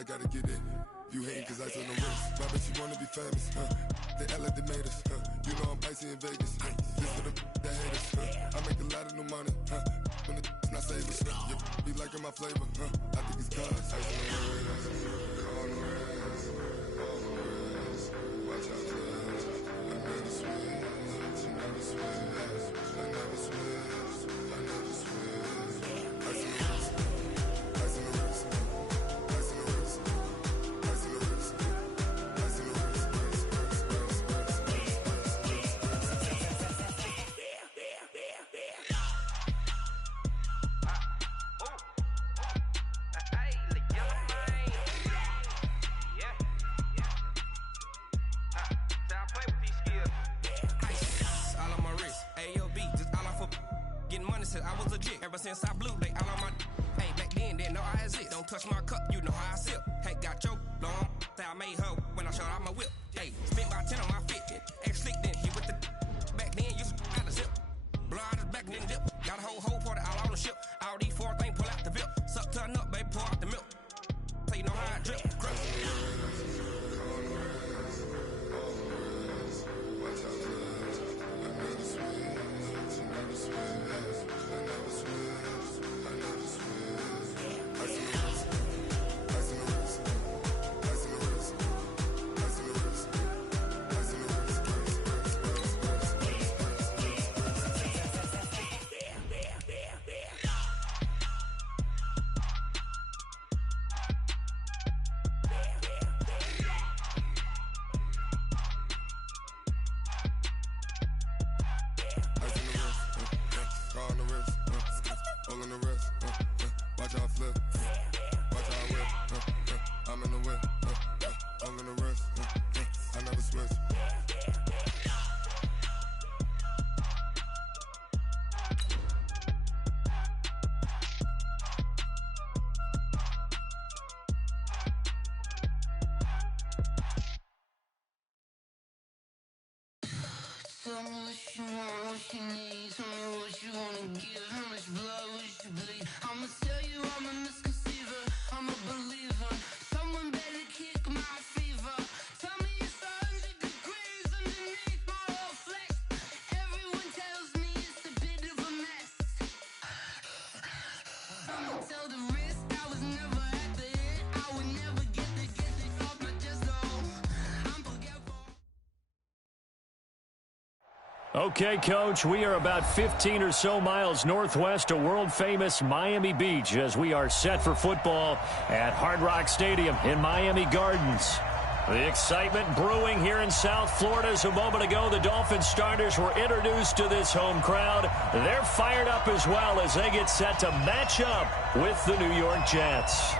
I gotta get it. You hating cause ice on the wrist. I bet you wanna be famous, They act like they made us, You know I'm icy in Vegas, This for the that hate us, I make a lot of new money, When the not savers, You be liking my flavor, I think it's cause ice on the wrist, on the wrist, on the wrist. Watch out, cuz I never switch, I never switch, I never switch, I never switch. Ice on the wrist, ice on the wrist, ice on the wrist, ice on the wrist, ice on the wrist, I was legit ever since I blew they all on my hey back then didn't know I exist. Don't touch my cup, you know how I sip. Hey, got your long that I made her when I showed out my whip. Hey, spent about 10 on my fit. Ex slick then he with the back then used to out the zip. Blood is back then dip. Got a whole party all on the ship. All these 4 things pull out the VIP. Suck turn up, baby, pour out the milk. So you know how I drip. Crap. Watch out, cuz I never switch, I never switch. I never switch, I never switch. Ice on the wrist, ice on the wrist, ice on the wrist, ice on the wrist, ice on the wrist, on the wrist, all on the wrist, watch out flip, watch out whip, I'm in the whip, all on the wrist, I never switch. Tell me what you want, what you need. Tell me what you wanna give. How much blood would you bleed? I'ma tell you I'm a misconceiver. I'm a believer. Someone better kick my fever. Tell me it's 100 degrees underneath my whole flesh. Everyone tells me it's a bit of a mess. I'ma tell the risk I was never at the end. I would never get it off my chest though. I'm forgetful. Okay, Coach, we are about 15 or so miles northwest of world-famous Miami Beach as we are set for football at Hard Rock Stadium in Miami Gardens. The excitement brewing here in South Florida as a moment ago the Dolphins starters were introduced to this home crowd. They're fired up as well as they get set to match up with the New York Jets.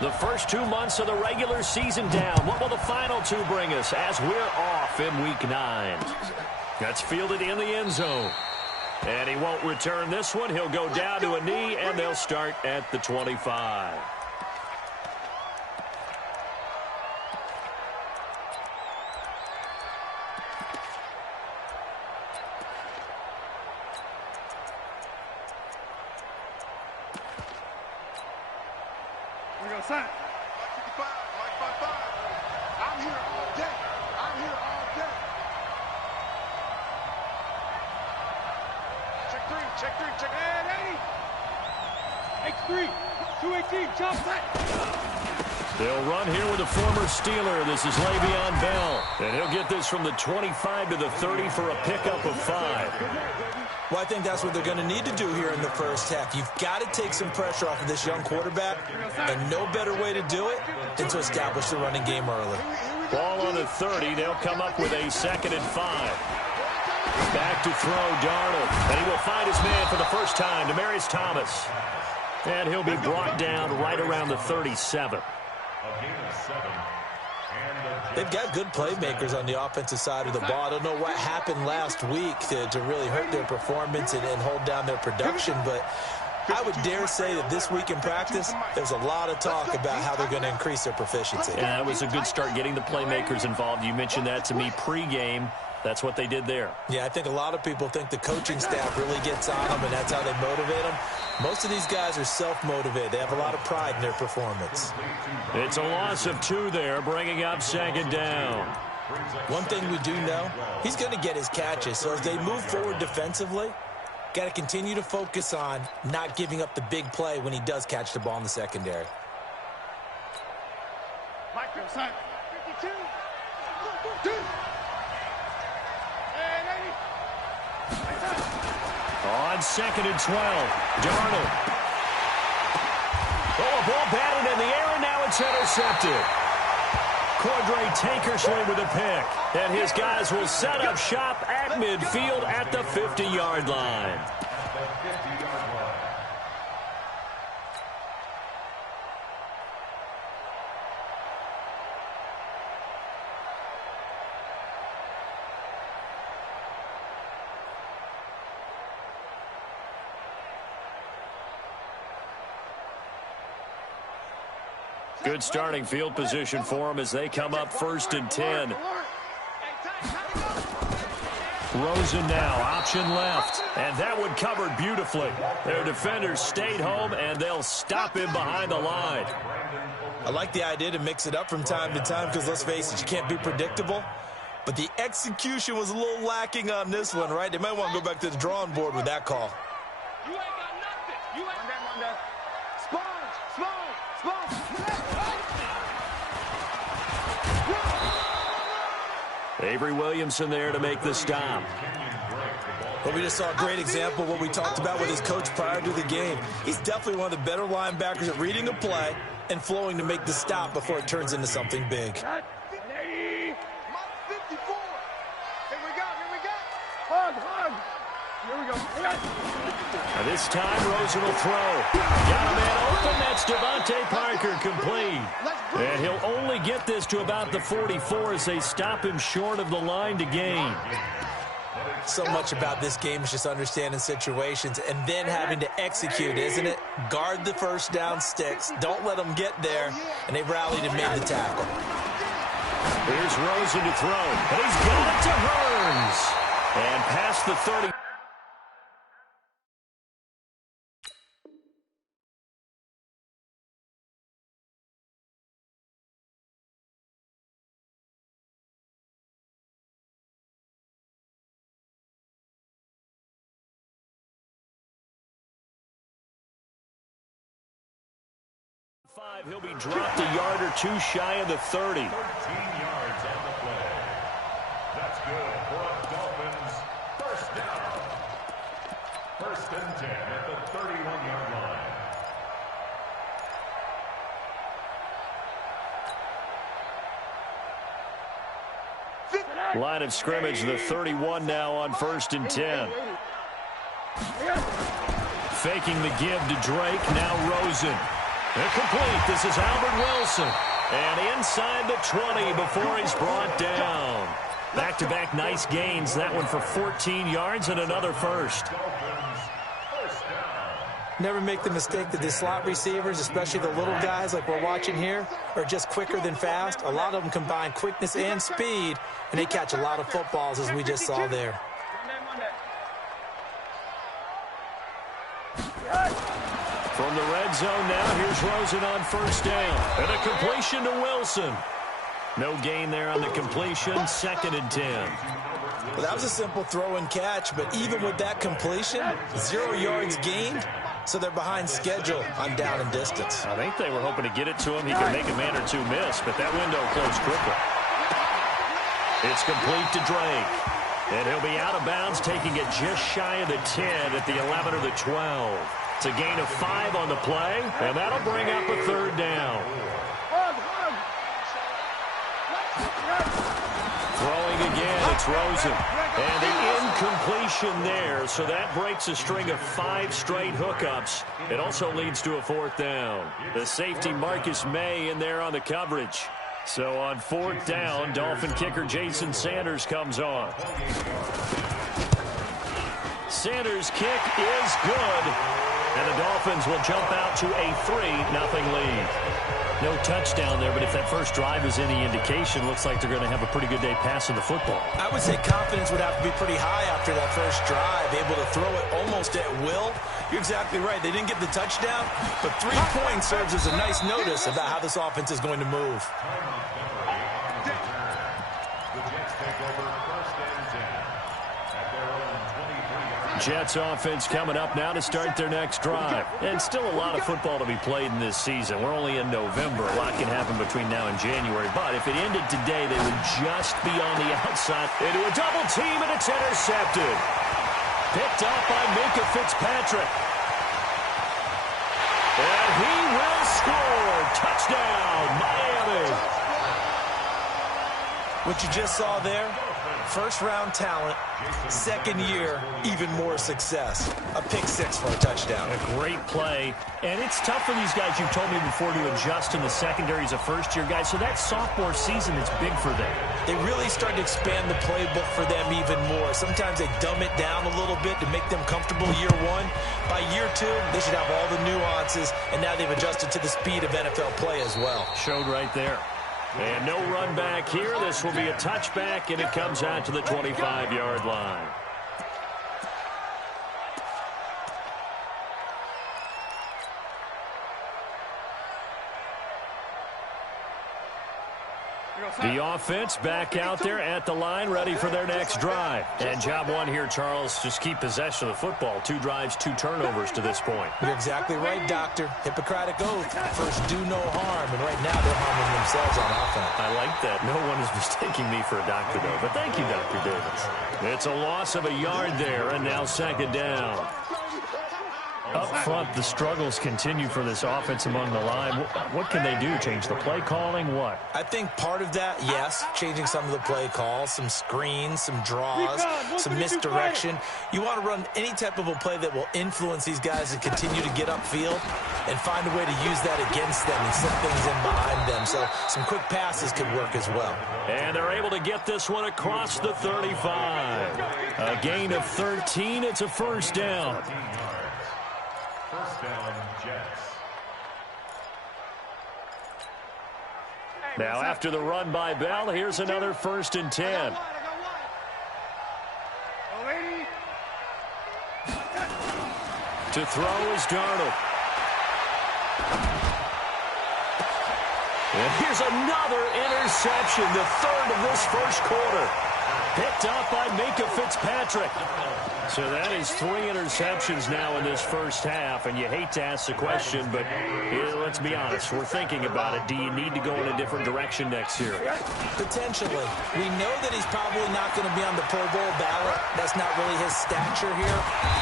The first 2 months of the regular season down. What will the final 2 bring us as we're off in Week 9? That's fielded in the end zone. And he won't return this one. He'll go down to a knee, and they'll start at the 25. Mike 55. I'm here all day. Check three. And 80. X3. 218. Jump set. They'll run here with a former Steeler. This is Le'Veon Bell. And he'll get this from the 25 to the 30 for a pickup of 5. Well, I think that's what they're going to need to do here in the first half. You've got to take some pressure off of this young quarterback, and no better way to do it than to establish the running game early. Ball on the 30. They'll come up with a 2nd and 5. Back to throw Darnold. And he will find his man for the first time, Demaryius Thomas. And he'll be brought down right around the 37. They've got good playmakers on the offensive side of the ball. I don't know what happened last week to really hurt their performance and hold down their production, but I would dare say that this week in practice, there's a lot of talk about how they're going to increase their proficiency. Yeah, that was a good start getting the playmakers involved. You mentioned that to me pregame. That's what they did there. Yeah, I think a lot of people think the coaching staff really gets on them, and that's how they motivate them. Most of these guys are self-motivated. They have a lot of pride in their performance. It's a loss of 2 there, bringing up 2nd down. One thing we do know, he's going to get his catches. So as they move forward defensively, got to continue to focus on not giving up the big play when he does catch the ball in the secondary. Side. 52. 2. On 2nd and 12, Darnold. Oh, a ball batted in the air, and now it's intercepted. Cordray Tankersley with a pick, and his guys will set up shop at midfield at the 50-yard line. Good starting field position for them as they come up 1st and 10. Rosen now, option left, and that one covered beautifully. Their defenders stayed home, and they'll stop him behind the line. I like the idea to mix it up from time to time because, let's face it, you can't be predictable. But the execution was a little lacking on this one, right? They might want to go back to the drawing board with that call. You ain't got nothing. You ain't got Sponge. Avery Williamson there to make the stop. Well, we just saw a great example of what we talked about with his coach prior to the game. He's definitely one of the better linebackers at reading a play and flowing to make the stop before it turns into something big. 54. Here we go. Hug. Here we go. Now this time, Rosen will throw. Got a man open. That's Devontae Parker complete. And he'll only get this to about the 44 as they stop him short of the line to gain. So much about this game is just understanding situations and then having to execute, isn't it? Guard the first down sticks. Don't let them get there. And they rallied and made the tackle. Here's Rosen to throw. And he's got it to Hearns. And past the 30. He'll be dropped a yard or 2 shy of the 30. 13 yards on the play. That's good for a Dolphins first down. 1st and 10 at the 31-yard line. Line of scrimmage, the 31 now on 1st and 10. Faking the give to Drake, now Rosen. Incomplete. This is Albert Wilson. And inside the 20 before he's brought down. Back-to-back nice gains. That one for 14 yards and another first. Never make the mistake that the slot receivers, especially the little guys like we're watching here, are just quicker than fast. A lot of them combine quickness and speed, and they catch a lot of footballs as we just saw there. From the red zone now, here's Rosen on 1st down. And a completion to Wilson. No gain there on the completion, 2nd and 10. Well, that was a simple throw and catch, but even with that completion, 0 yards gained, so they're behind schedule on down and distance. I think they were hoping to get it to him. He could make a man or 2 miss, but that window closed quickly. It's complete to Drake. And he'll be out of bounds, taking it just shy of the 10 at the 11 or the 12. It's a gain of 5 on the play, and that'll bring up a 3rd down. Throwing again, it's Rosen. And the incompletion there, so that breaks a string of 5 straight hookups. It also leads to a 4th down. The safety Marcus May in there on the coverage. So on 4th down, Dolphin kicker Jason Sanders comes on. Sanders' kick is good. And the Dolphins will jump out to a 3-0 lead. No touchdown there, but if that first drive is any indication, looks like they're going to have a pretty good day passing the football. I would say confidence would have to be pretty high after that first drive, able to throw it almost at will. You're exactly right. They didn't get the touchdown, but 3 points serves as a nice notice about how this offense is going to move. Jets offense coming up now to start their next drive. And still a lot of football to be played in this season. We're only in November. A lot can happen between now and January. But if it ended today, they would just be on the outside into a double team, and it's intercepted. Picked up by Minka Fitzpatrick. And he will score. Touchdown, Miami. What you just saw there, first-round talent, second year, even more success. A pick six for a touchdown. A great play. And it's tough for these guys, you've told me before, to adjust in the secondary as a first-year guy. So that sophomore season is big for them. They really started to expand the playbook for them even more. Sometimes they dumb it down a little bit to make them comfortable year one. By year two, they should have all the nuances, and now they've adjusted to the speed of NFL play as well. Showed right there. And no run back here. This will be a touchback, and it comes out to the 25-yard line. The offense back out there at the line, ready for their next drive. And job one here, Charles, just keep possession of the football. 2 drives, 2 turnovers to this point. You're exactly right, Doctor. Hippocratic oath. First, do no harm. And right now, they're harming themselves on offense. I like that. No one is mistaking me for a doctor, though. But thank you, Dr. Davis. It's a loss of a yard there, and now second down. Up front, the struggles continue for this offense among the line. What can they do? Change the play calling? What? I think part of that, yes, changing some of the play calls, some screens, some draws, some misdirection. You want to run any type of a play that will influence these guys and continue to get upfield and find a way to use that against them and set things in behind them. So some quick passes could work as well. And they're able to get this one across the 35. A gain of 13. It's a first down. First down, Jets. Now after the run by Bell, here's another 1st and 10. To throw is Darnold. And here's another interception, the 3rd of this first quarter. Picked up by Minka Fitzpatrick. So that is 3 interceptions now in this first half, and you hate to ask the question, but let's be honest, we're thinking about it. Do you need to go in a different direction next year? Potentially. We know that he's probably not going to be on the Pro Bowl ballot. That's not really his stature here,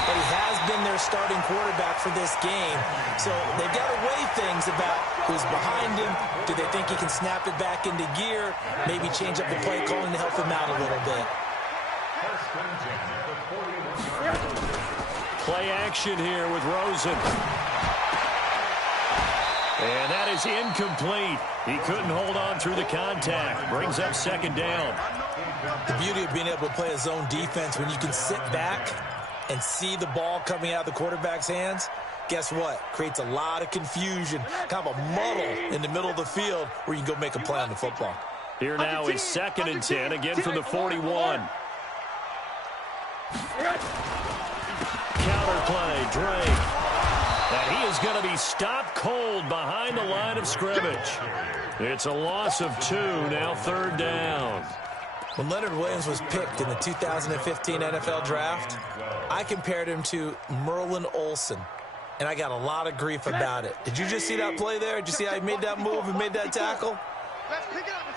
but he has been their starting quarterback for this game. So they've got to weigh things about who's behind him. Do they think he can snap it back into gear? Maybe change up the play calling to help him out a little bit. Play action here with Rosen. And that is incomplete. He couldn't hold on through the contact. Brings up second down. The beauty of being able to play a zone defense, when you can sit back and see the ball coming out of the quarterback's hands, guess what? Creates a lot of confusion, kind of a muddle in the middle of the field where you can go make a play on the football. Here now is 2nd and 10, again from the 41. Counter play, Drake. And he is going to be stopped cold behind the line of scrimmage. It's a loss of 2, now 3rd down. When Leonard Williams was picked in the 2015 NFL Draft, I compared him to Merlin Olsen, and I got a lot of grief about it. Did you just see that play there? Did you see how he made that move and made that tackle?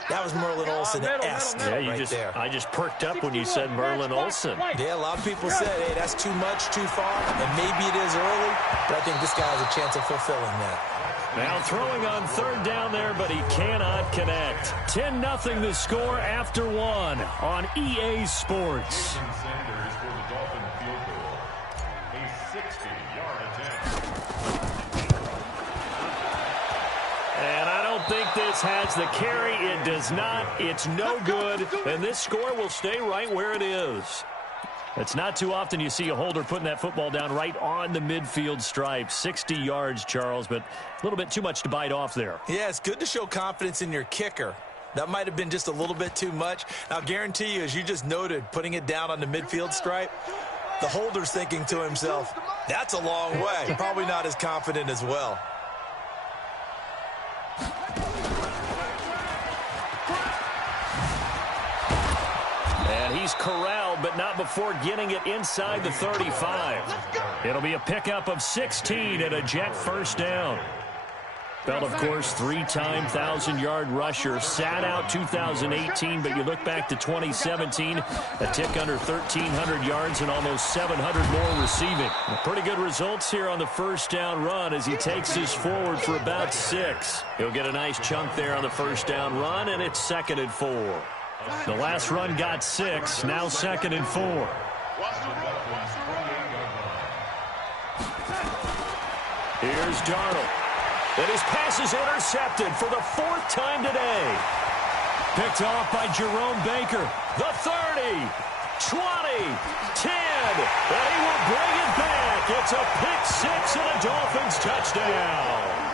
That was Merlin Olsen-esque right there. I just perked up when you said Merlin Olsen. Yeah, a lot of people said, hey, that's too much, too far, and maybe it is early, but I think this guy has a chance of fulfilling that. Now throwing on 3rd down there, but he cannot connect. 10-0 the score after 1 on EA Sports. Sanders for the Dolphin field goal. A 60-yard attempt. And I don't think this has the carry. It does not. It's no good. And this score will stay right where it is. It's not too often you see a holder putting that football down right on the midfield stripe. 60 yards, Charles, but a little bit too much to bite off there. Yeah, it's good to show confidence in your kicker. That might have been just a little bit too much. I'll guarantee you, as you just noted, putting it down on the midfield stripe, the holder's thinking to himself, that's a long way. Probably not as confident as well. And he's corralled, but not before getting it inside the 35. It'll be a pickup of 16 and a Jet first down. Bell, of course, three-time 1,000-yard rusher. Sat out 2018, but you look back to 2017, a tick under 1,300 yards and almost 700 more receiving. Pretty good results here on the first down run as he takes this forward for about 6. He'll get a nice chunk there on the first down run, and it's 2nd and 4. The last run got 6, now 2nd and 4. Here's Darnold. And his pass is intercepted for the 4th time today. Picked off by Jerome Baker. The 30, 20, 10, and he will bring it back. It's a pick-6 and a Dolphins touchdown.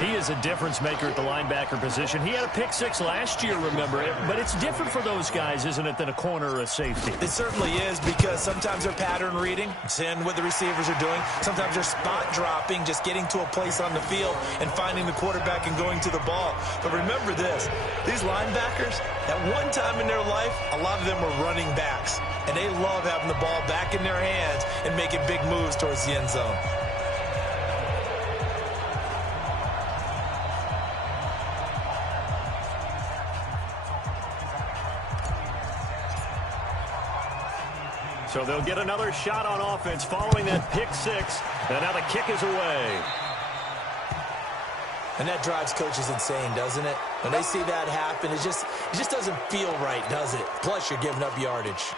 He is a difference maker at the linebacker position. He had a pick-6 last year, remember it. But it's different for those guys, isn't it, than a corner or a safety? It certainly is, because sometimes they're pattern reading, seeing what the receivers are doing. Sometimes they're spot dropping, just getting to a place on the field and finding the quarterback and going to the ball. But remember this, these linebackers, at one time in their life, a lot of them were running backs. And they love having the ball back in their hands and making big moves towards the end zone. So they'll get another shot on offense following that pick-6. And now the kick is away. And that drives coaches insane, doesn't it? When they see that happen, it just doesn't feel right, does it? Plus, you're giving up yardage.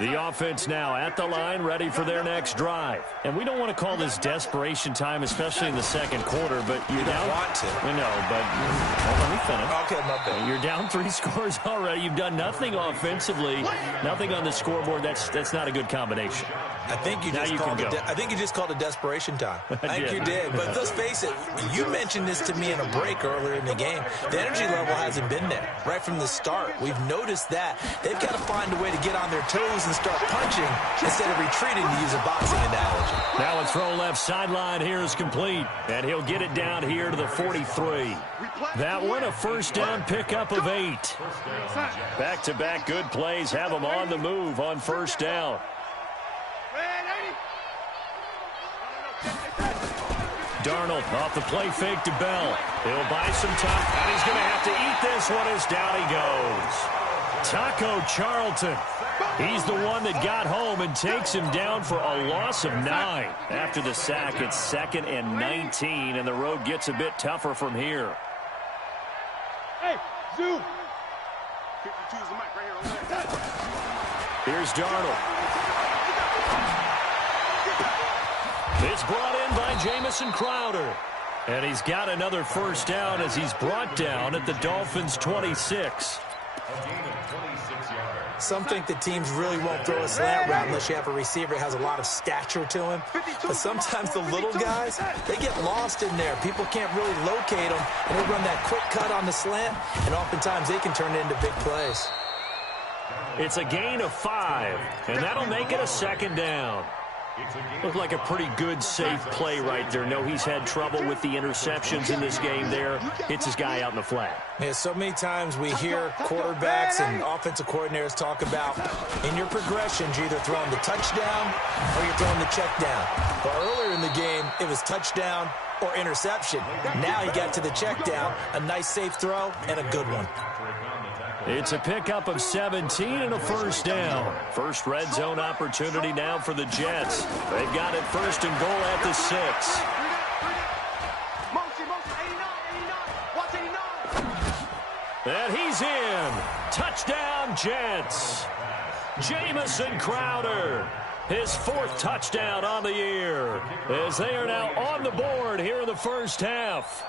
The offense now at the line, ready for their next drive. And we don't want to call this desperation time, especially in the second quarter, but you're down. Want to. We know, but let me finish. Okay, my bad. You're down 3 scores already. You've done nothing offensively, nothing on the scoreboard. That's not a good combination. I think you just called it desperation time. I think you did. But let's face it, you mentioned this to me in a break earlier in the game. The energy level hasn't been there right from the start. We've noticed that. They've got to find a way to get on their toes and start punching instead of retreating, to use a boxing analogy. Now a throw left sideline here is complete, and he'll get it down here to the 43. That one a first down pickup of 8. Back-to-back good plays have them on the move on first down. Darnold off the play fake to Bell. He'll buy some time, and he's going to have to eat this one as down he goes. Taco Charlton. He's the one that got home and takes him down for a loss of 9. After the sack, it's 2nd and 19, and the road gets a bit tougher from here. Hey, Zoo. 52 is the mic right here on that. Here's Darnold. It's brought in by Jamison Crowder. And he's got another first down as he's brought down at the Dolphins' 26. Some think that teams really won't throw a slant route unless you have a receiver that has a lot of stature to him. But sometimes the little guys, they get lost in there. People can't really locate them, and they run that quick cut on the slant, and oftentimes they can turn it into big plays. It's a gain of 5, and that'll make it a 2nd down. Looked like a pretty good, safe play right there. No, he's had trouble with the interceptions in this game there. Hits his guy out in the flat. Yeah, so many times we hear quarterbacks and offensive coordinators talk about in your progressions, you're either throwing the touchdown or you're throwing the check down. But earlier in the game, it was touchdown or interception. Now he got to the check down, a nice safe throw, and a good one. It's a pickup of 17 and a first down. First red zone opportunity now for the Jets. They've got it 1st and goal at the 6. And he's in. Touchdown, Jets. Jamison Crowder. His 4th touchdown on the year. As they are now on the board here in the first half.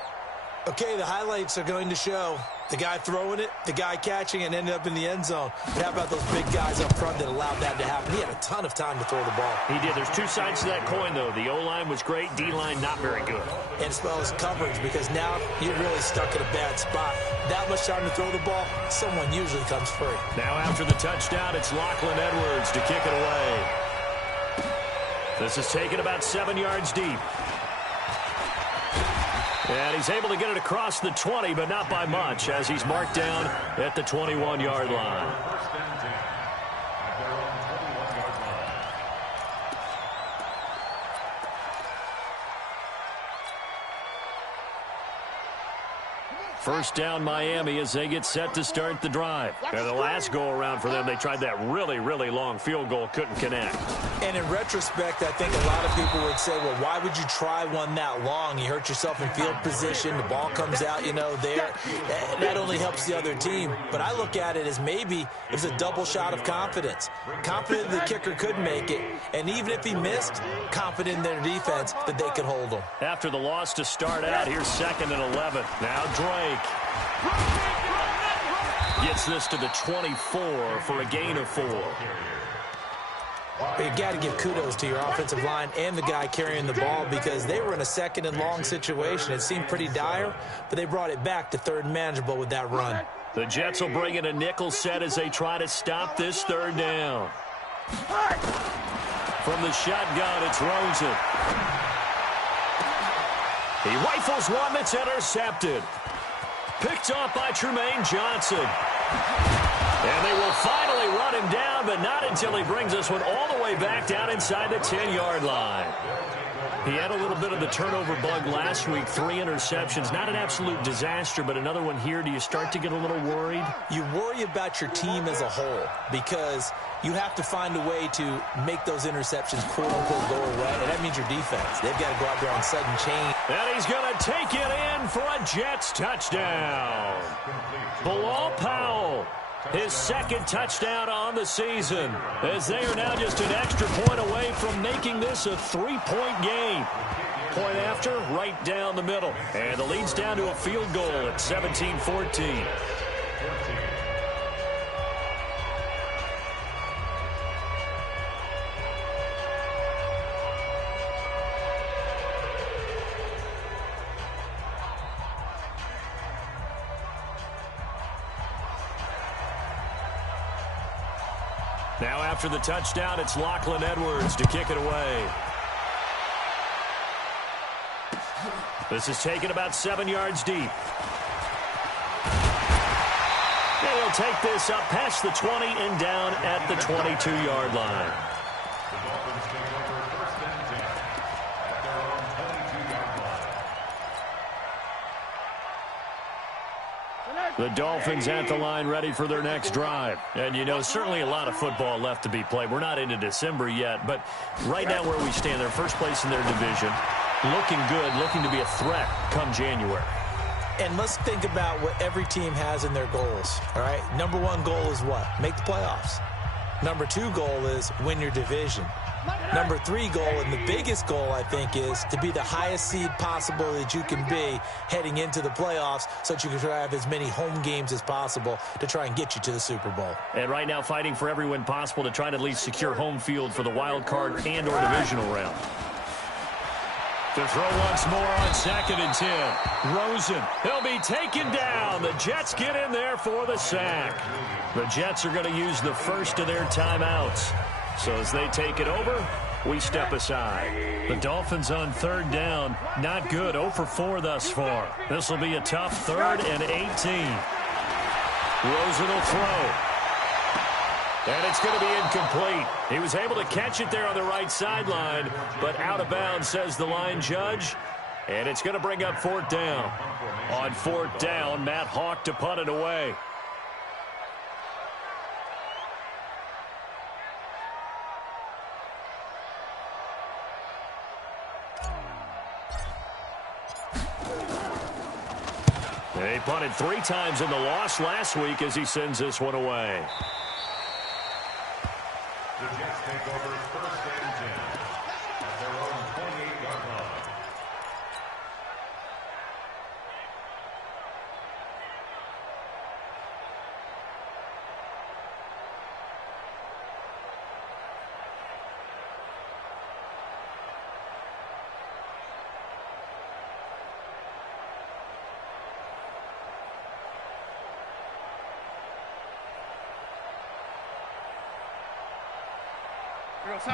Okay, the highlights are going to show the guy throwing it, the guy catching it, and ended up in the end zone. But how about those big guys up front that allowed that to happen? He had a ton of time to throw the ball. He did. There's two sides to that coin, though. The O-line was great, D-line not very good. And as well as coverage, because now you're really stuck in a bad spot. That much time to throw the ball, someone usually comes free. Now after the touchdown, it's Lachlan Edwards to kick it away. This is taken about 7 yards deep. And he's able to get it across the 20, but not by much, as he's marked down at the 21-yard line. First and 10 at their own 21-yard line. First down Miami as they get set to start the drive. And the last go-around for them, they tried that really, really long field goal, couldn't connect. And in retrospect, I think a lot of people would say, well, why would you try one that long? You hurt yourself in field position. The ball comes out, you know, there. That only helps the other team. But I look at it as maybe it was a double shot of confidence. Confident the kicker could make it. And even if he missed, confident in their defense that they could hold him. After the loss to start out, here's 2nd and 11. Now Drake gets this to the 24 for a gain of 4. You got to give kudos to your offensive line and the guy carrying the ball, because they were in a 2nd and long situation. It seemed pretty dire, but they brought it back to 3rd and manageable with that run. The Jets will bring in a nickel set as they try to stop this 3rd down. From the shotgun, it's Rosen. He rifles one that's intercepted. Picked off by Trumaine Johnson. And they will finally run him down, but not until he brings this one all the way back down inside the 10-yard line. He had a little bit of the turnover bug last week, 3 interceptions. Not an absolute disaster, but another one here. Do you start to get a little worried? You worry about your team as a whole, because you have to find a way to make those interceptions, quote-unquote, go away, and that means your defense. They've got to go out there on sudden change. And he's going to take it in for a Jets touchdown. Bilal Powell, his 2nd touchdown on the season, as they are now just an extra point away from making this a 3-point game. Point after, right down the middle. And the lead's down to a field goal at 17-14. Now after the touchdown, it's Lachlan Edwards to kick it away. This is taken about 7 yards deep. And he'll take this up past the 20 and down at the 22-yard line. The Dolphins take over 1st and 10 at their own 22-yard line. The Dolphins at the line, ready for their next drive. And, you know, certainly a lot of football left to be played. We're not into December yet, but right now where we stand, they're first place in their division. Looking good, looking to be a threat come January. And let's think about what every team has in their goals, all right? Number 1 goal is what? Make the playoffs. Number 2 goal is win your division. Number 3 goal, and the biggest goal, I think, is to be the highest seed possible that you can be heading into the playoffs, so that you can try to have as many home games as possible to try and get you to the Super Bowl. And right now fighting for every win possible to try to at least secure home field for the wild card and or divisional round. To throw once more on 2nd and 10. Rosen, he'll be taken down. The Jets get in there for the sack. The Jets are going to use the first of their timeouts. So as they take it over, we step aside. The Dolphins on 3rd down. Not good. 0 for 4 thus far. This will be a tough 3rd and 18. Rosen will throw. And it's going to be incomplete. He was able to catch it there on the right sideline, but out of bounds, says the line judge. And it's going to bring up 4th down. On 4th down, Matt Hawk to punt it away. They punted 3 times in the loss last week as he sends this one away. The Jets take over 1st and 10 at their own 28-yard line.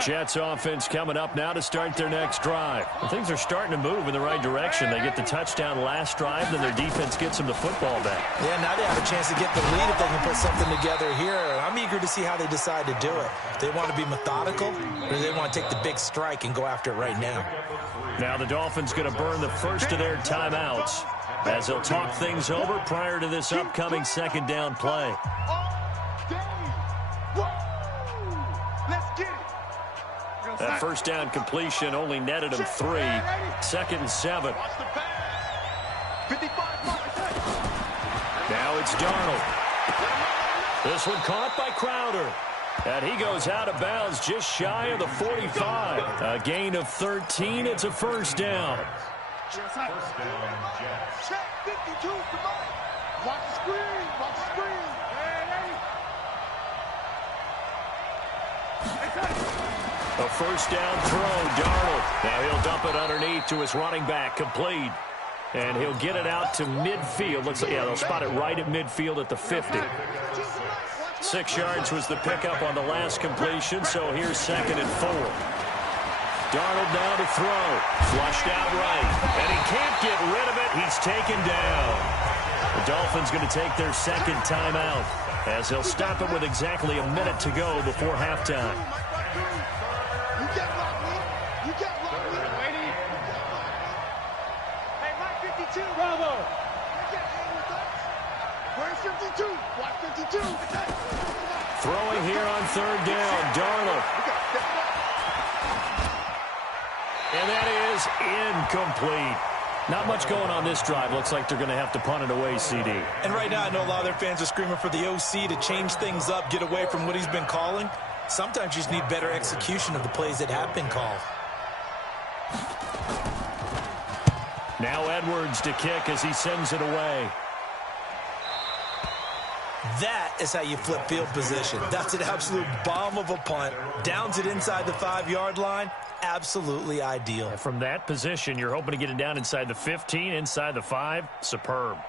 Jets offense coming up now to start their next drive. Well, things are starting to move in the right direction. They get the touchdown last drive, then their defense gets them the football back. Yeah, now they have a chance to get the lead if they can put something together here. I'm eager to see how they decide to do it. They want to be methodical, or they want to take the big strike and go after it right now. Now the Dolphins going to burn the first of their timeouts as they'll talk things over prior to this upcoming second down play. That first down completion only netted him 3. 2nd and 7. Now it's Darnold. This one caught by Crowder. And he goes out of bounds just shy of the 45. A gain of 13. It's a first down. First down, Jets. Check 52. Come on. Watch the screen. Watch the screen. A first down throw, Darnold. Now he'll dump it underneath to his running back, complete. And he'll get it out to midfield. Looks like, yeah, they'll spot it right at midfield at the 50. 6 yards was the pickup on the last completion, so here's 2nd and 4. Darnold now to throw. Flushed out right. And he can't get rid of it. He's taken down. The Dolphins going to take their second timeout as they'll stop it with exactly a minute to go before halftime. Bravo. Where's 52? Watch 52. Throwing here on 3rd down, Darnold. And that is incomplete. Not much going on this drive. Looks like they're going to have to punt it away, CD. And right now I know a lot of their fans are screaming for the OC to change things up, get away from what he's been calling. Sometimes you just need better execution of the plays that have been called. Now Edwards to kick as he sends it away. That is how you flip field position. That's an absolute bomb of a punt. Downs it inside the 5-yard line. Absolutely ideal. And from that position, you're hoping to get it down inside the 15, inside the 5. Superb.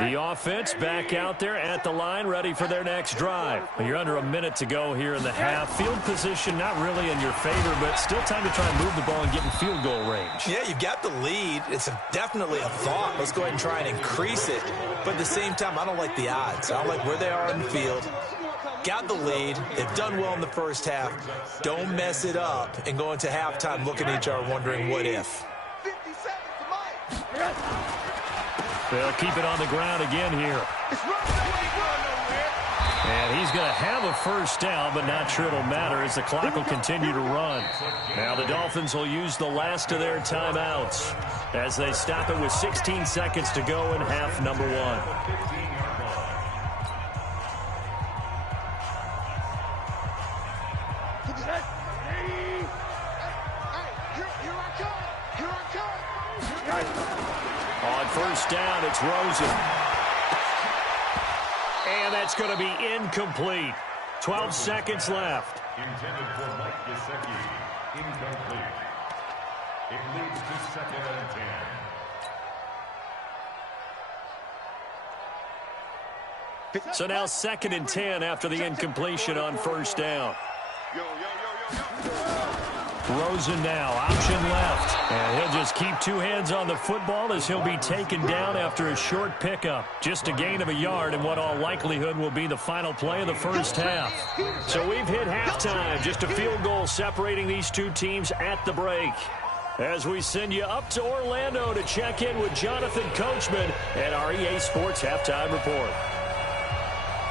The offense back out there at the line, ready for their next drive. You're under a minute to go here in the half. Field position not really in your favor, but still time to try and move the ball and get in field goal range. Yeah, you've got the lead. It's definitely a thought. Let's go ahead and try and increase it. But at the same time, I don't like the odds. I don't like where they are in the field. Got the lead. They've done well in the first half. Don't mess it up and go into halftime looking at each other wondering what if. They'll keep it on the ground again here. And he's going to have a first down, but not sure it'll matter as the clock will continue to run. Now the Dolphins will use the last of their timeouts as they stop it with 16 seconds to go in half number 1. First down, it's Rosen. And that's going to be incomplete. 12 seconds left. Intended for Mike Gesicki. Incomplete. It leads to 2nd and 10. So now 2nd and 10 after the incompletion on first down. Rosen now, option left. And he'll just keep 2 hands on the football as he'll be taken down after a short pickup. Just a gain of a yard in what all likelihood will be the final play of the first half. So we've hit halftime. Just a field goal separating these 2 teams at the break. As we send you up to Orlando to check in with Jonathan Coachman at our EA Sports Halftime Report.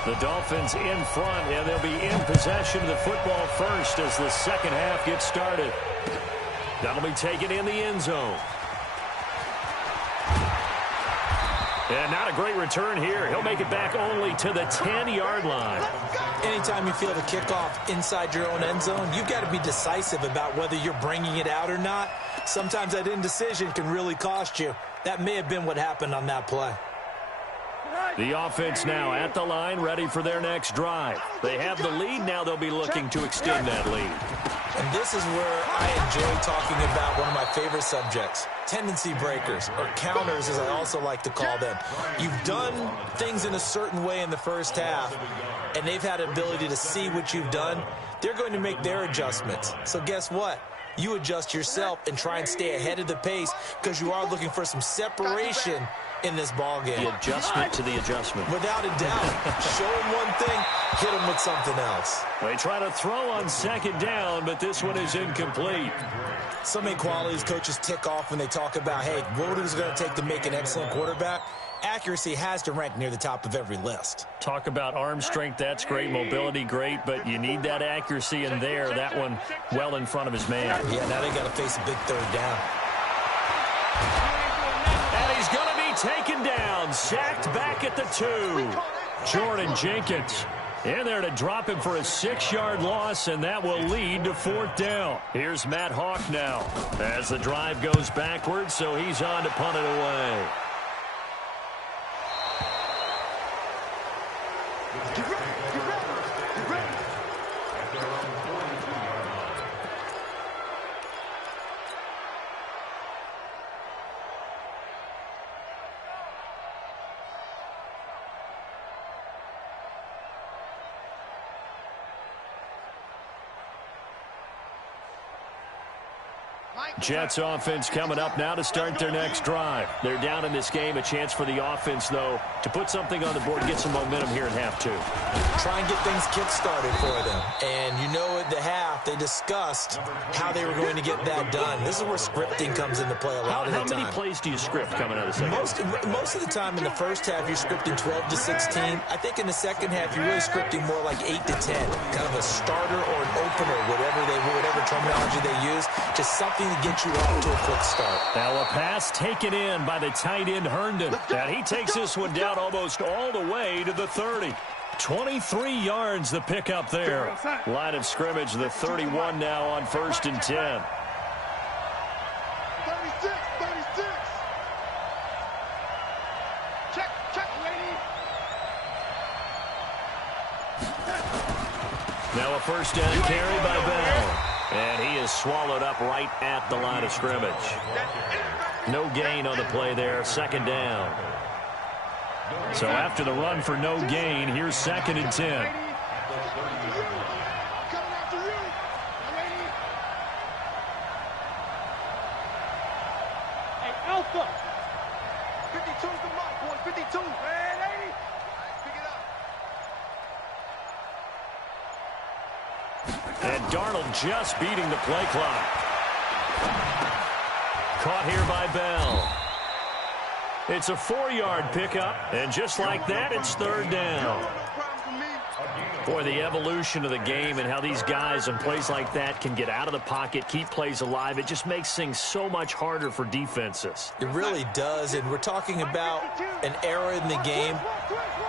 The Dolphins in front, and they'll be in possession of the football first as the second half gets started. That'll be taken in the end zone. And not a great return here. He'll make it back only to the 10-yard line. Anytime you feel the kickoff inside your own end zone, you've got to be decisive about whether you're bringing it out or not. Sometimes that indecision can really cost you. That may have been what happened on that play. The offense now at the line, ready for their next drive. They have the lead. Now they'll be looking to extend that lead. And this is where I enjoy talking about one of my favorite subjects, tendency breakers, or counters as I also like to call them. You've done things in a certain way in the first half, and they've had an ability to see what you've done. They're going to make their adjustments. So guess what? You adjust yourself and try and stay ahead of the pace because you are looking for some separation in this ball game. The adjustment to the adjustment. Without a doubt. Show them one thing, hit them with something else. They try to throw on second down, but this one is incomplete. So many qualities coaches tick off when they talk about, hey, what is it going to take to make an excellent quarterback? Accuracy has to rank near the top of every list. Talk about arm strength, that's great. Mobility, great, but you need that accuracy in there. That one well in front of his man. Yeah, now they got to face a big third down. And he's going to be taken down, sacked back at the 2. Jordan Jenkins in there to drop him for a 6-yard loss, and that will lead to 4th down. Here's Matt Hawk now as the drive goes backwards, so he's on to punt it away. Jets offense coming up now to start their next drive. They're down in this game. A chance for the offense, though, to put something on the board, get some momentum here in half 2. Try and get things kick-started for them. And you know at the half, they discussed how they were going to get that done. This is where scripting comes into play a lot of the time. How many plays do you script coming out of the second? Most of the time in the first half, you're scripting 12 to 16. I think in the second half, you're really scripting more like 8 to 10. Kind of a starter or an opener, whatever terminology they use. Just something to get you off to a quick start. Now a pass taken in by the tight end Herndon. And he takes this one down almost all the way to the 30. 23 yards the pickup there. Line of scrimmage, the 31 now on 1st and 10. 36. Check, lady. Now a 1st down carry by Bell. And he is swallowed up right at the line of scrimmage. No gain on the play there, 2nd down. So after the run for no gain, here's 2nd and 10. Hey, Alpha. 52's the mark, boy. 52. Man, 80. Pick it up. And Darnold just beating the play clock. Caught here by Bell. It's a 4-yard pickup, and just like that, it's 3rd down. Boy, the evolution of the game and how these guys in plays like that can get out of the pocket, keep plays alive, it just makes things so much harder for defenses. It really does, and we're talking about an era in the game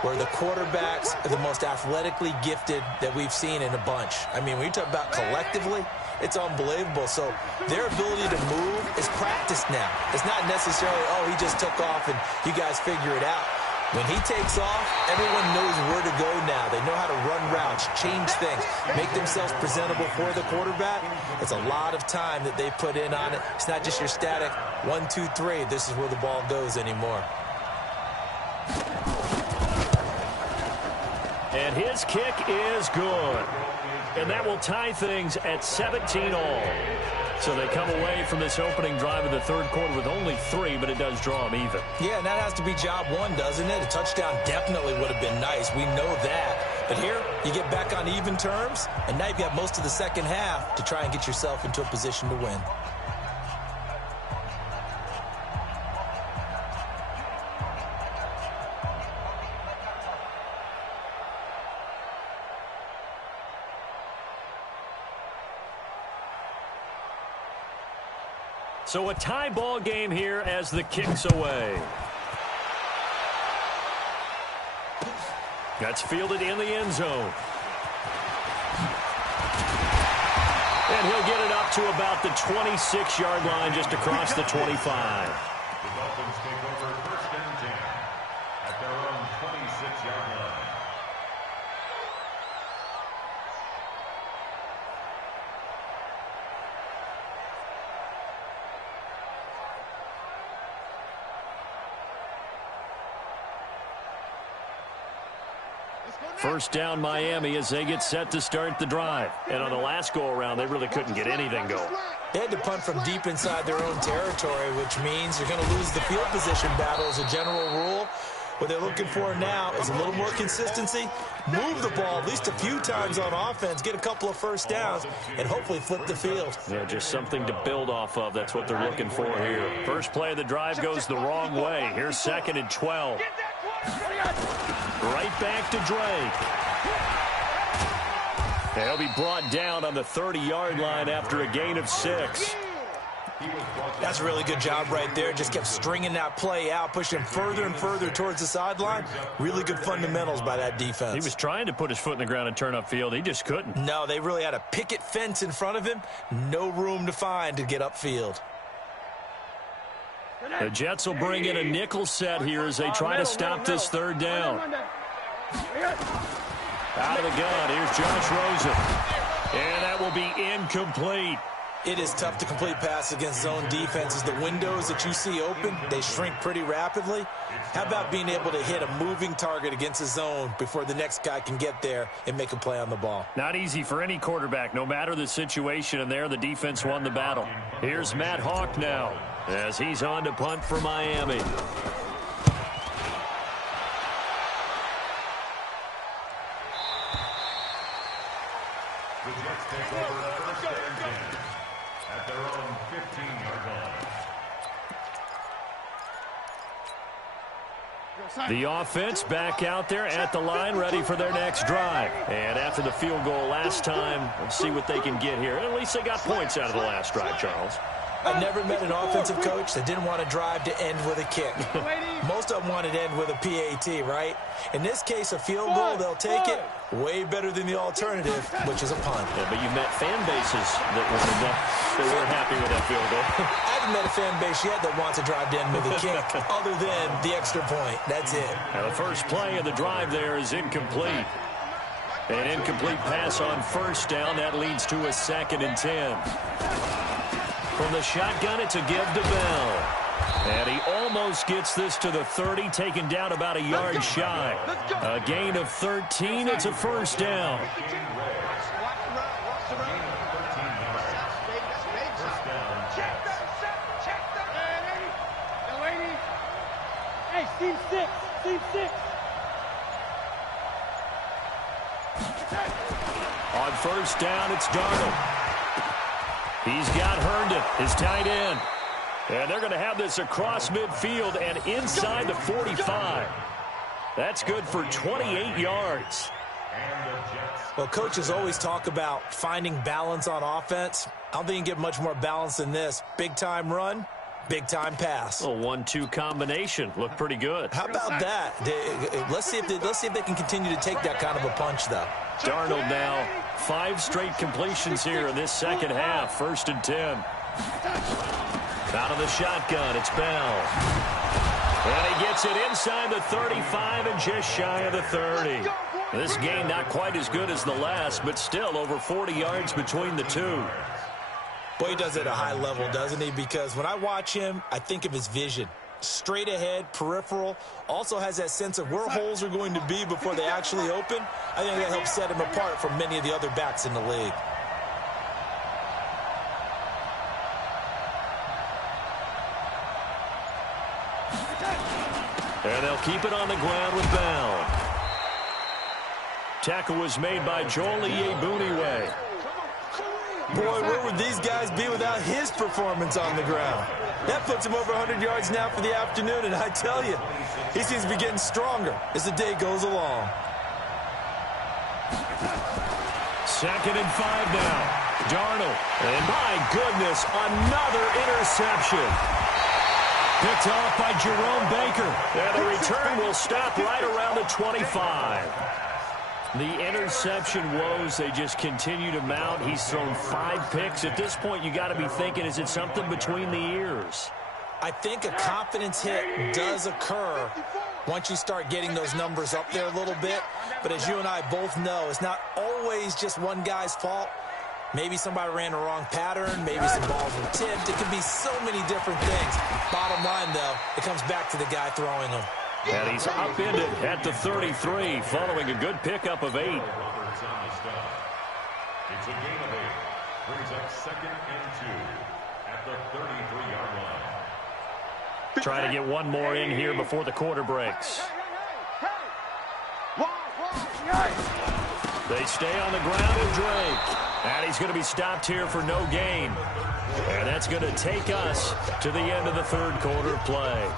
where the quarterbacks are the most athletically gifted that we've seen in a bunch. I mean, when you talk about collectively, it's unbelievable. So their ability to move is practiced now. It's not necessarily, oh, he just took off and you guys figure it out. When he takes off, everyone knows where to go now. They know how to run routes, change things, make themselves presentable for the quarterback. It's a lot of time that they put in on it. It's not just your static 1, 2, 3. This is where the ball goes anymore. And his kick is good. And that will tie things at 17 all. So they come away from this opening drive of the 3rd quarter with only 3, but it does draw them even. Yeah, and that has to be job 1, doesn't it? A touchdown definitely would have been nice. We know that. But here, you get back on even terms, and now you've got most of the second half to try and get yourself into a position to win. So a tie ball game here as the kick's away. That's fielded in the end zone. And he'll get it up to about the 26-yard line, just across the 25. The Dolphins take over 1st and 10 at their own 26-yard line. First down Miami as they get set to start the drive. And on the last go-around, they really couldn't get anything going. They had to punt from deep inside their own territory, which means you're going to lose the field position battle as a general rule. What they're looking for now is a little more consistency, move the ball at least a few times on offense, get a couple of first downs, and hopefully flip the field. Yeah, just something to build off of. That's what they're looking for here. First play of the drive goes the wrong way. Here's 2nd and 12. Right back to Drake. He'll be brought down on the 30-yard line after a gain of 6. That's a really good job right there. Just kept stringing that play out, pushing further and further towards the sideline. Really good fundamentals by that defense. He was trying to put his foot in the ground and turn upfield. He just couldn't. No, they really had a picket fence in front of him. No room to find to get upfield. The Jets will bring in a nickel set here as they try to stop this 3rd down. Out of the gun, here's Josh Rosen. And that will be incomplete. It is tough to complete passes against zone defenses. The windows that you see open, they shrink pretty rapidly. How about being able to hit a moving target against a zone before the next guy can get there and make a play on the ball? Not easy for any quarterback, no matter the situation, and there the defense won the battle. Here's Matt Hawk now as he's on to punt for Miami. The Jets take over 1st and 10 at their own 15-yard line. The offense back out there at the line, ready for their next drive. And after the field goal last time, we'll see what they can get here. At least they got points out of the last drive, Charles. I've never met an offensive coach that didn't want to drive to end with a kick. Most of them wanted to end with a PAT, right? In this case, a field goal, they'll take it. Way better than the alternative, which is a punt. Yeah, but you met fan bases that weren't happy with that field goal. I haven't met a fan base yet that wants to drive to end with a kick other than the extra point. That's it. Now the first play of the drive there is incomplete. An incomplete pass on 1st down. That leads to a 2nd and 10. From the shotgun, it's a give to Bell. And he almost gets this to the 30, taken down about a yard shy. A gain of 13. It's a 1st down. Hey, Steve 6. On 1st down, it's Darnold. He's got Herndon, his tight end. And they're going to have this across midfield and inside the 45. That's good for 28 yards. Well, coaches always talk about finding balance on offense. I don't think you can get much more balance than this. Big-time run, big-time pass. A 1-2 combination. Looked pretty good. How about that? Let's see if they can continue to take that kind of a punch, though. Darnold now, 5 straight completions here in this 2nd half. 1st and 10. Out of the shotgun, it's Bell. And he gets it inside the 35 and just shy of the 30. This game not quite as good as the last, but still over 40 yards between the two. Boy, he does it at a high level, doesn't he? Because when I watch him, I think of his vision. Straight ahead, peripheral, also has that sense of where holes are going to be before they actually open. I think that helps set him apart from many of the other backs in the league. And they'll keep it on the ground with Bell. Tackle was made by Joel Iyiegbuniwe. Boy, where would these guys be without his performance on the ground? That puts him over 100 yards now for the afternoon, and I tell you, he seems to be getting stronger as the day goes along. 2nd and 5 now. Darnold, and my goodness, another interception. Picked off by Jerome Baker. And the return will stop right around the 25. The interception woes, they just continue to mount. He's thrown 5 picks. At this point, you got to be thinking, is it something between the ears? I think a confidence hit does occur once you start getting those numbers up there a little bit. But as you and I both know, it's not always just one guy's fault. Maybe somebody ran the wrong pattern. Maybe some balls were tipped. It could be so many different things. Bottom line, though, it comes back to the guy throwing them. And he's upended at the 33 following a good pickup of 8. It's a gain of 8. Brings up 2nd and 2 at the 33-yard line. Try to get one more in here before the quarter breaks. They stay on the ground with Drake. And he's going to be stopped here for no gain. And that's going to take us to the end of the third quarter of play.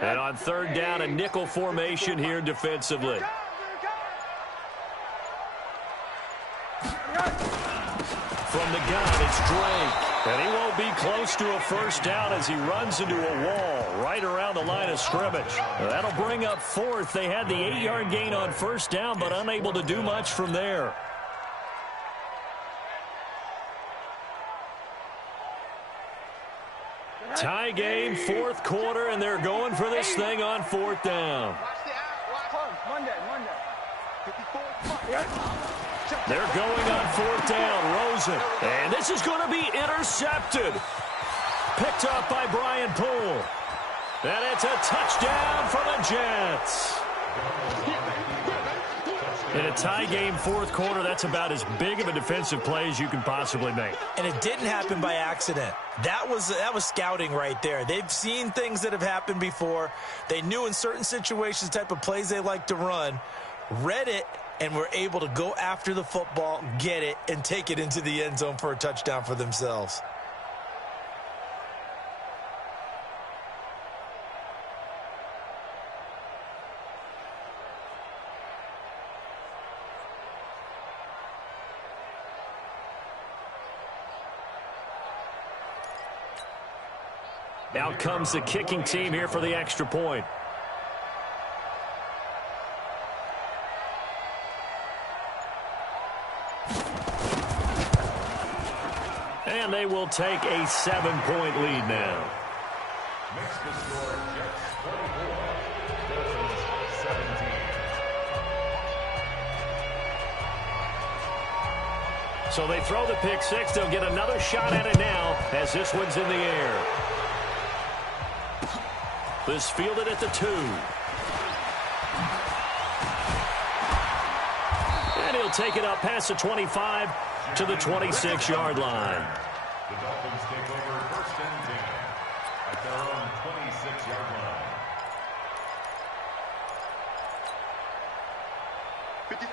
And on third down, a nickel formation here defensively. From the gun, it's Drake. And he won't be close to a first down as he runs into a wall right around the line of scrimmage. That'll bring up fourth. They had the 8-yard gain on first down, but unable to do much from there. Tie game, fourth quarter, and they're going for this thing on fourth down. They're going on fourth down. Rosen. And this is going to be intercepted. Picked up by Brian Poole. And it's a touchdown for the Jets. In a tie game, fourth quarter, that's about as big of a defensive play as you can possibly make. And it didn't happen by accident. That was scouting right there. They've seen things that have happened before. They knew in certain situations the type of plays they like to run, read it, and were able to go after the football, get it, and take it into the end zone for a touchdown for themselves. Out comes the kicking team here for the extra point. And they will take a 7-point lead now. Makes the score Jets 24, Dolphins 17. So they throw the pick six. They'll get another shot at it now as this one's in the air. This fielded at the 2. And he'll take it up past the 25 to the 26-yard line. The Dolphins take over 1st and 10 at their own 26-yard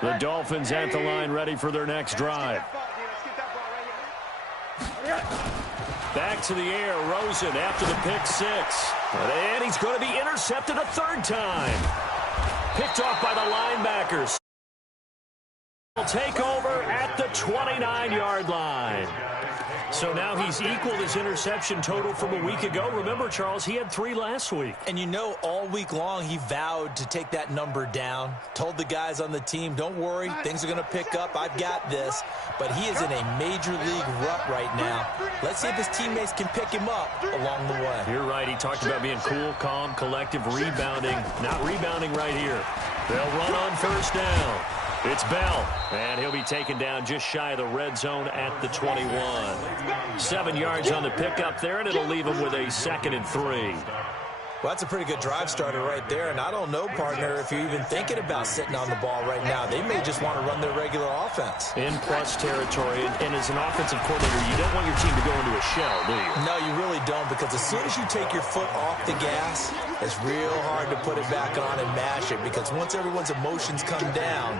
line. The Dolphins at the line ready for their next drive. Back to the air, Rosen after the pick six. And he's going to be intercepted a third time. Picked off by the linebackers. Will take over at the 29-yard line. So now he's equaled his interception total from a week ago. Remember, Charles, he had 3 last week. And you know, all week long he vowed to take that number down. Told the guys on the team, don't worry, things are going to pick up. I've got this. But he is in a major league rut right now. Let's see if his teammates can pick him up along the way. You're right. He talked about being cool, calm, collective, rebounding. Not rebounding right here. They'll run on first down. It's Bell, and he'll be taken down just shy of the red zone at the 21. 7 yards on the pickup there, and it'll leave him with a 2nd and 3. Well, that's a pretty good drive starter right there, and I don't know, partner, if you're even thinking about sitting on the ball right now. They may just want to run their regular offense. In plus territory, and as an offensive coordinator, you don't want your team to go into a shell, do you? No, you really don't, because as soon as you take your foot off the gas, it's real hard to put it back on and mash it, because once everyone's emotions come down,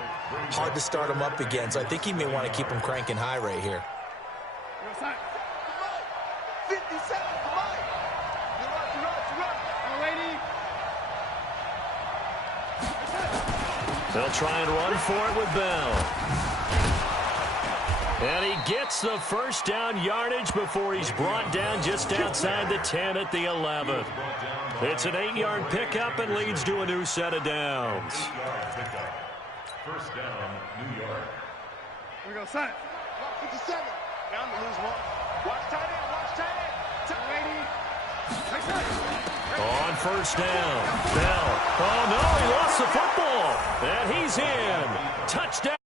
hard to start them up again. So I think he may want to keep them cranking high right here. 57, come on. You're right. They'll try and run for it with Bell. And he gets the first down yardage before he's brought down just outside the 10 at the 11. It's an 8-yard pickup and leads to a new set of downs. First down, New York. Here we go, son. 57. Down to lose one. Watch tight end, watch tight end. On first down, Bell. Oh, no, he lost the football. And he's in. Touchdown.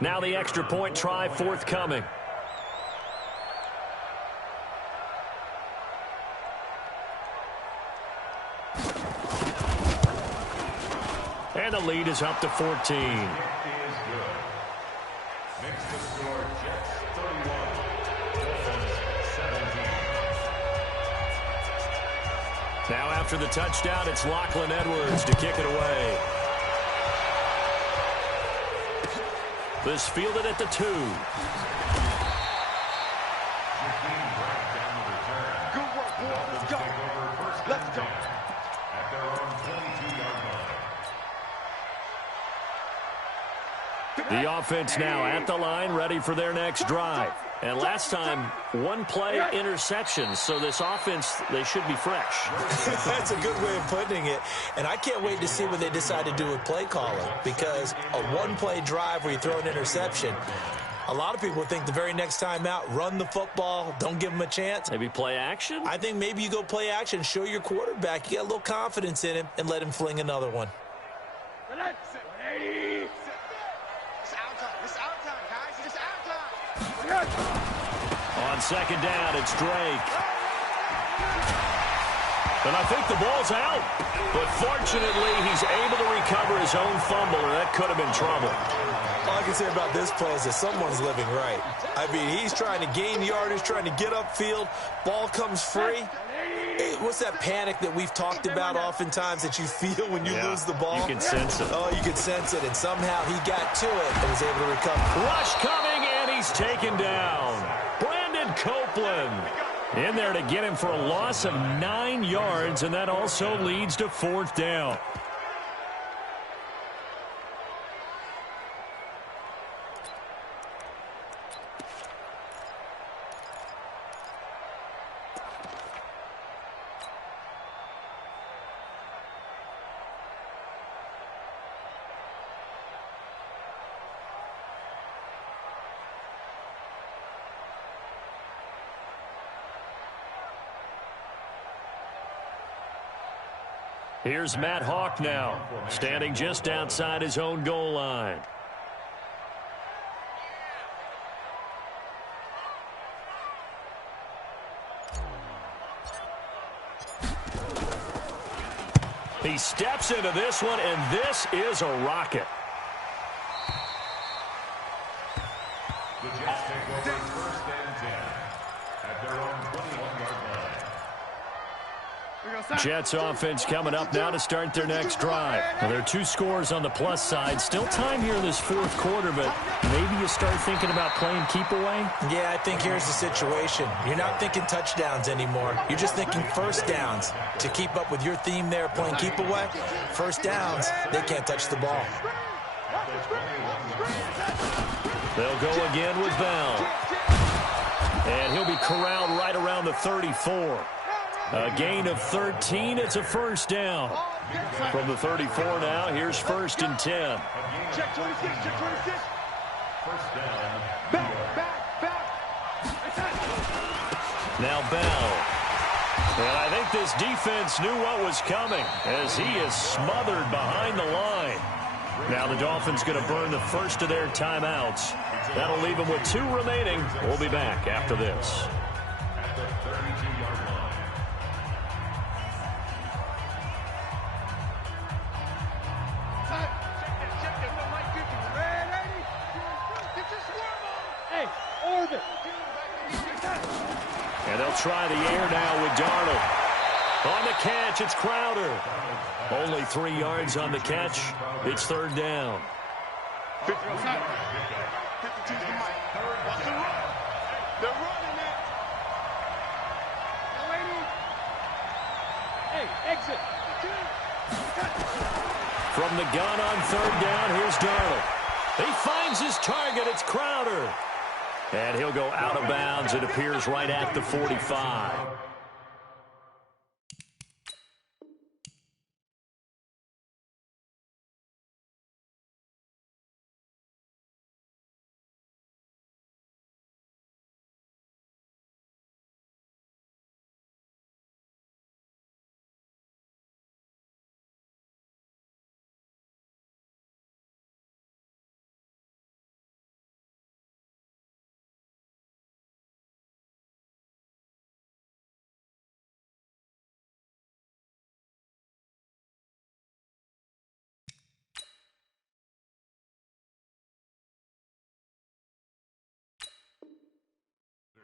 Now the extra point try forthcoming. And the lead is up to 14. Is good. Makes the score Jets 31, Dolphins 17. Now after the touchdown, it's Lachlan Edwards to kick it away. This fielded at the 2. Good work, boy. Let's go. Let's go. At their own 22-yard line. The offense now at the line, ready for their next drive. And last time, one play interception. So this offense, they should be fresh. That's a good way of putting it. And I can't wait to see what they decide to do with play calling, because a one-play drive where you throw an interception, a lot of people think the very next time out, run the football, don't give them a chance. Maybe play action? I think maybe you go play action, show your quarterback you got a little confidence in him, and let him fling another one. On second down, it's Drake. And I think the ball's out. But fortunately, he's able to recover his own fumble, or that could have been trouble. All I can say about this play is that someone's living right. I mean, he's trying to gain yardage, trying to get upfield. Ball comes free. Hey, what's that panic that we've talked about oftentimes that you feel when you lose the ball? You can sense it. Oh, you can sense it. And somehow he got to it and was able to recover. Rush coming, and he's taken down. Brandon Copeland in there to get him for a loss of 9 yards, and that also leads to 4th down. Here's Matt Hawk now, standing just outside his own goal line. He steps into this one, and this is a rocket. The Jets take over first and 10 at their own 21-yard line. Jets offense coming up now to start their next drive. Well, there are 2 scores on the plus side. Still time here in this 4th quarter, but maybe you start thinking about playing keep away? Yeah, I think here's the situation. You're not thinking touchdowns anymore. You're just thinking first downs. To keep up with your theme there, playing keep away, first downs, they can't touch the ball. They'll go again with Bell. And he'll be corralled right around the 34. A gain of 13. It's a first down. From the 34 now, here's 1st and 10. Check 26, check 26. First down. Back. Now Bell. And I think this defense knew what was coming as he is smothered behind the line. Now the Dolphins going to burn the first of their timeouts. That'll leave them with 2 remaining. We'll be back after this. At the 32-yard line. And they'll try the air now with Darnold. On the catch, it's Crowder. Only 3 yards on the catch. It's third down. 52's the mic. Watch the run. They're running it. Hey, exit. From the gun on third down, here's Darnold. He finds his target. It's Crowder. And he'll go out of bounds. It appears right at the 45.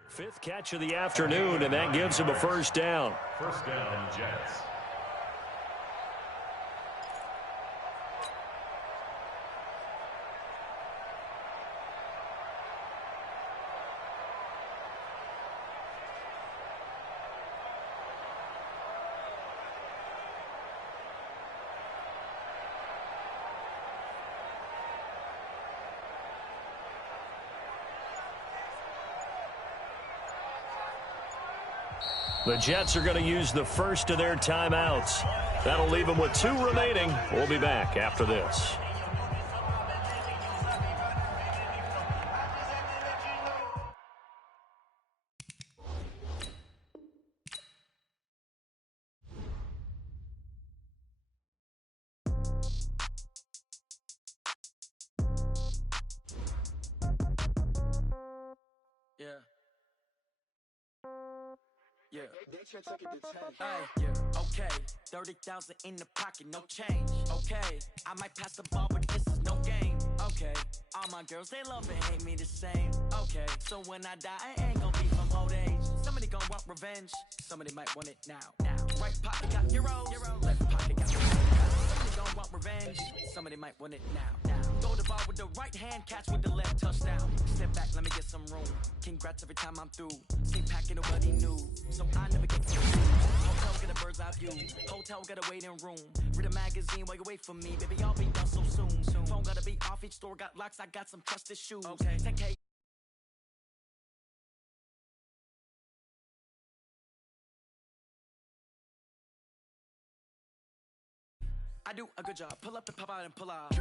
Fifth catch of the afternoon, and that gives him a first down. First down, Jets. The Jets are going to use the first of their timeouts. That'll leave them with 2 remaining. We'll be back after this. Yeah. Hey, yeah. Okay. 30,000 in the pocket, no change. Okay. I might pass the ball, but this is no game. Okay. All my girls, they love and hate me the same. Okay. So when I die, I ain't gonna be from old age. Somebody gonna want revenge. Somebody might want it now. Right pocket got euros. Left pocket got somebody gonna want revenge. Somebody might want it now. Throw the ball with the right hand, catch with the left, touchdown. Step back, let me get some room. Congrats every time I'm through. See packing nobody new, so I never get confused. Hotel get a bird's eye view. Hotel got a waiting room. Read a magazine while you wait for me, baby. I'll be done so soon. Phone gotta be off. Each store got locks. I got some trusted shoes. Okay, 10K. I do a good job. Pull up and pop out and pull out.